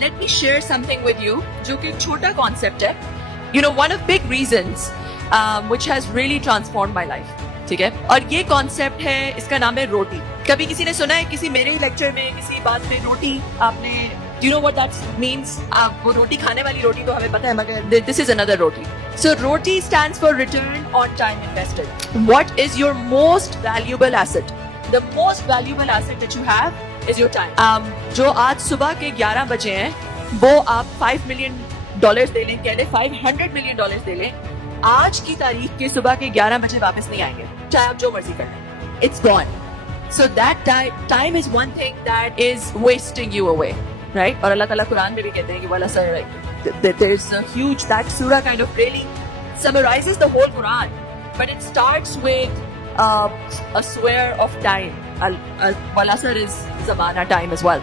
let me share something with you जो कि छोटा concept है. You know, one of big reasons which has really transformed my life. ठीक है, और ये concept है, इसका नाम है रोटी. कभी किसी ने सुना है किसी मेरे लेक्चर में किसी बात में रोटी आपने Do you know what that means? वो रोटी खाने वाली रोटी तो हमें पता है, मगर this is another roti. So roti stands for return on time invested. What is your most valuable asset? The most valuable asset that you have is your time. जो आज सुबह के 11 बजे हैं, वो आप $5 million दे लें, कह लें $500 million दे लें, आज की तारीख के सुबह के 11 बजे वापस नहीं आएंगे, चाहे आप जो मर्जी कर लें. It's gone. So that time is one thing that is wasting you away. Right? और अल्लाह ताला कुरान में भी कहते हैं कि वाला sir, there's a huge, that surah kind of really summarizes the whole Quran, but it starts with a swear of time. Wala sir is zamana, time as well.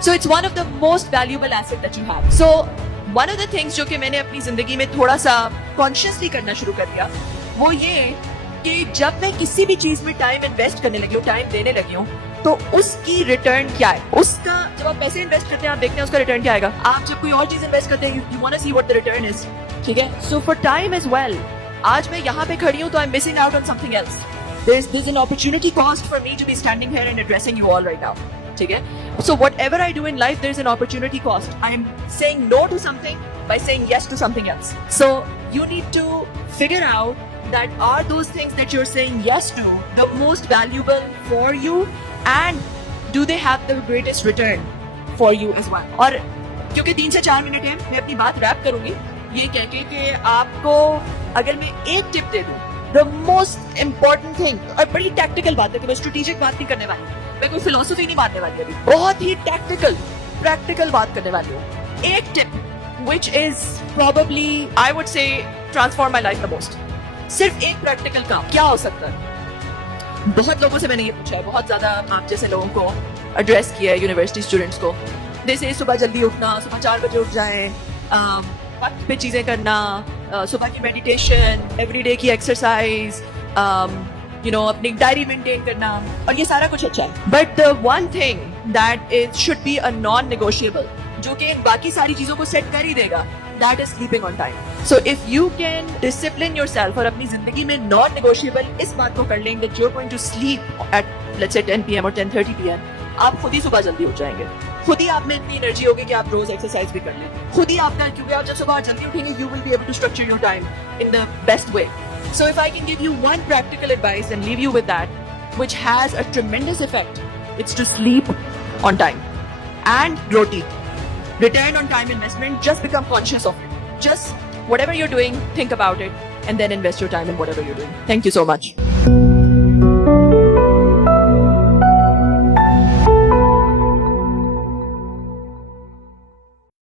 So it's one of the most valuable assets that you have. So one of the things जो कि मैंने अपनी जिंदगी में थोड़ा सा consciously करना शुरू कर दिया, वो ये कि जब मैं किसी भी चीज में टाइम इन्वेस्ट करने लगी हूँ, टाइम देने लगी हूँ, तो उसकी रिटर्न क्या है. उसका जब आप पैसे इन्वेस्ट करते हैं, आप देखते हैं उसका रिटर्न क्या आएगा. आप जब कोई और चीज इन्वेस्ट करते हैं, you want to see what the return is. ठीक है, so for time as well, आज मैं यहाँ पे खड़ी हूँ तो I am missing out on something else. there's an opportunity cost for me to be standing here and addressing you all right now. ठीक है, so whatever I do in life, there's an opportunity cost. I am saying no to something by saying yes to something else. So you need to figure out that are those things that you're saying yes to the most valuable for you, and do they have the greatest return for you as well. और क्योंकि 3 से 4 मिनट है, मैं अपनी बात रैप करूंगी ये कह के कि आपको अगर मैं एक टिप दे दूं, the most important thing, और बड़ी टैक्टिकल बात है कि मैं स्ट्रेटेजिक बात नहीं करने वाली, मैं कोई फिलोसफी नहीं मारने वाली, अभी बहुत ही टैक्टिकल प्रैक्टिकल बात करने वाली हूँ. एक tip which is probably I would say transform my life the most. सिर्फ एक प्रैक्टिकल काम क्या हो सकता है. बहुत लोगों से मैंने ये पूछा है, बहुत ज्यादा आप जैसे लोगों को एड्रेस किया है, यूनिवर्सिटी स्टूडेंट्स को. जैसे सुबह जल्दी उठना, सुबह 4 बजे उठ जाएं, वक्त पे चीजें करना, सुबह की मेडिटेशन, एवरीडे की एक्सरसाइज, अपनी डायरी मेंटेन करना, और ये सारा कुछ अच्छा है. But the one thing that is should be a non negotiable, जो कि बाकी सारी चीजों को सेट कर ही देगा, that is sleeping on time. So if you can discipline yourself और अपनी जिंदगी में non-negotiable इस बात को कर लेंगे that you're going to sleep at let's say 10 PM or 10:30 PM, आप खुद ही सुबह जल्दी उठ जाएंगे. खुद ही आप में इतनी एनर्जी होगी कि आप रोज एक्सरसाइज भी कर लें. खुद ही आपका, क्योंकि आप जब सुबह जल्दी उठेंगे, you will be able to structure your time in the best way. So if I can give you one practical advice and leave you with that, which has a tremendous effect, it's to sleep on time and roti. Return on time investment, just become conscious of it. Just whatever you're doing, think about it, and then invest your time in whatever you're doing. Thank you so much.